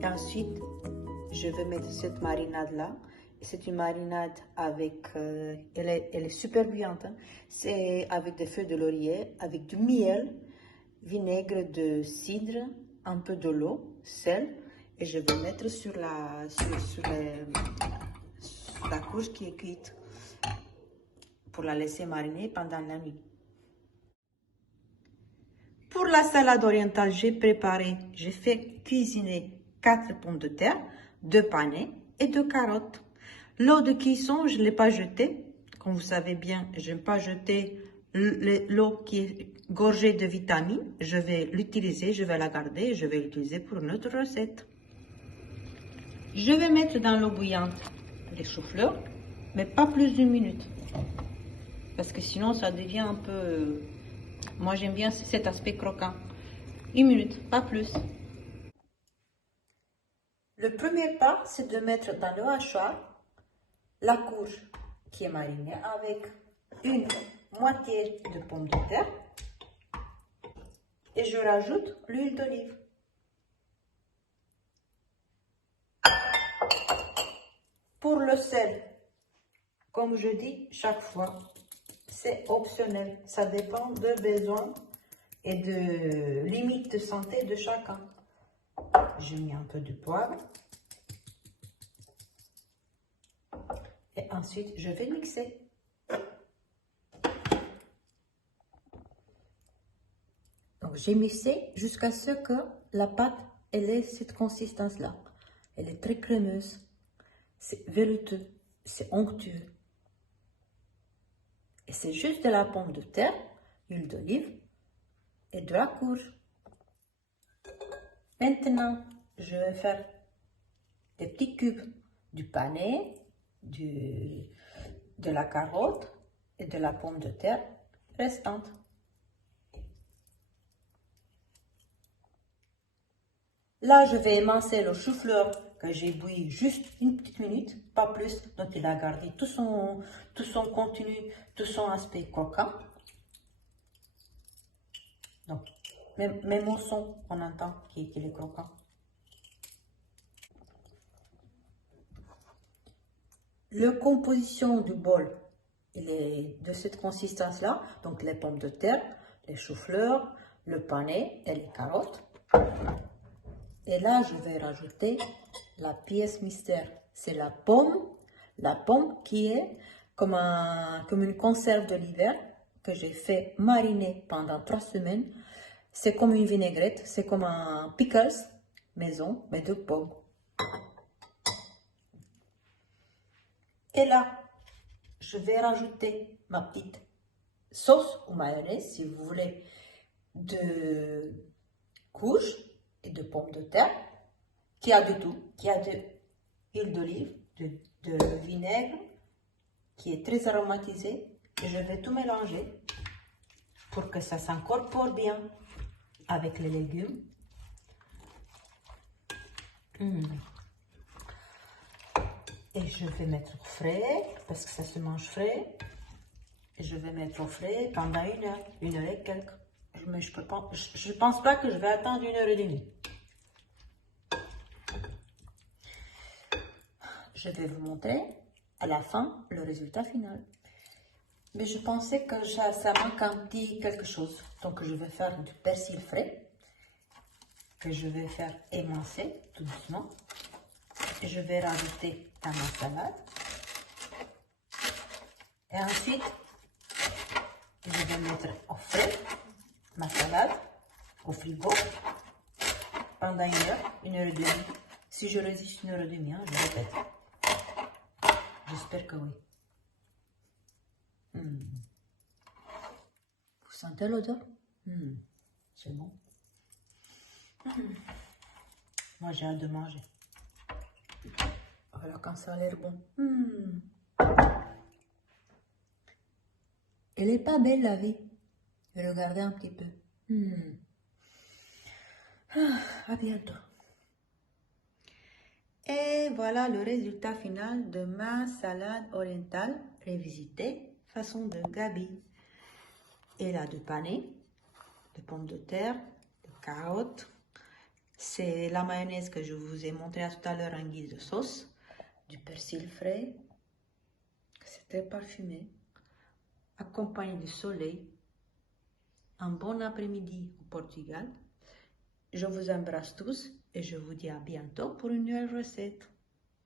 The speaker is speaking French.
Et ensuite, je vais mettre cette marinade-là. C'est une marinade avec, elle est super brillante. Hein. C'est avec des feuilles de laurier, avec du miel, vinaigre de cidre, un peu de l'eau, sel. Et je vais mettre sur la couche qui est cuite pour la laisser mariner pendant la nuit. Pour la salade orientale, j'ai fait cuisiner 4 pommes de terre, 2 panais et 2 carottes. L'eau de cuisson, je ne l'ai pas jetée. Comme vous savez bien, je n'aime pas jeter l'eau qui est gorgée de vitamines. Je vais l'utiliser, je vais la garder et je vais l'utiliser pour une autre recette. Je vais mettre dans l'eau bouillante les choux-fleurs, mais pas plus d'1 minute. Parce que sinon, ça devient un peu... Moi, j'aime bien cet aspect croquant. 1 minute, pas plus. Le premier pas, c'est de mettre dans le hachoir la courge qui est marinée avec une moitié de pommes de terre et je rajoute l'huile d'olive. Pour le sel, comme je dis chaque fois, c'est optionnel. Ça dépend des besoins et de limites de santé de chacun. J'ai mis un peu de poivre. Et ensuite, je vais mixer. Donc, j'ai mixé jusqu'à ce que la pâte elle ait cette consistance-là. Elle est très crémeuse. C'est velouteux. C'est onctueux. Et c'est juste de la pomme de terre, l'huile d'olive et de la courge. Maintenant, je vais faire des petits cubes du panais, de la carotte et de la pomme de terre restante. Là, je vais émincer le chou-fleur que j'ai bouilli juste une petite minute, pas plus. Donc, il a gardé tout son contenu, tout son aspect croquant. Donc, même au son, on entend qu'il est croquant. La composition du bol, il est de cette consistance-là. Donc, les pommes de terre, les choux-fleurs, le panais et les carottes. Et là, je vais rajouter la pièce mystère. C'est la pomme qui est comme une conserve de l'hiver que j'ai fait mariner pendant 3 semaines. C'est comme une vinaigrette, c'est comme un pickles maison, mais de pommes. Et là, je vais rajouter ma petite sauce ou mayonnaise, si vous voulez, de courge et de pommes de terre, qui a de tout, qui a de l'huile d'olive, de vinaigre, qui est très aromatisé. Et je vais tout mélanger pour que ça s'incorpore bien avec les légumes. Et je vais mettre au frais, parce que ça se mange frais. Et je vais mettre au frais pendant 1 heure et quelques. Mais je pense pas que je vais attendre 1h30. Je vais vous montrer à la fin le résultat final. Mais je pensais que ça manque un petit quelque chose. Donc je vais faire du persil frais que je vais faire émincer tout doucement. Et je vais rajouter dans ma salade. Et ensuite, je vais mettre au frais ma salade au frigo pendant 1 heure, 1h30. Si je résiste 1h30, hein, je répète. J'espère que oui. Vous sentez l'odeur? C'est bon. Moi, j'ai hâte de manger. Voilà quand ça a l'air bon. Elle est pas belle la vie. Regardez un petit peu. À bientôt. Et voilà le résultat final de ma salade orientale revisitée façon de Gabi. Elle a du panais, de pommes de terre, de carottes, C'est la mayonnaise que je vous ai montré tout à l'heure en guise de sauce, du persil frais, c'est très parfumé, accompagné du soleil. Un bon après-midi au Portugal. Je vous embrasse tous et je vous dis à bientôt pour une nouvelle recette.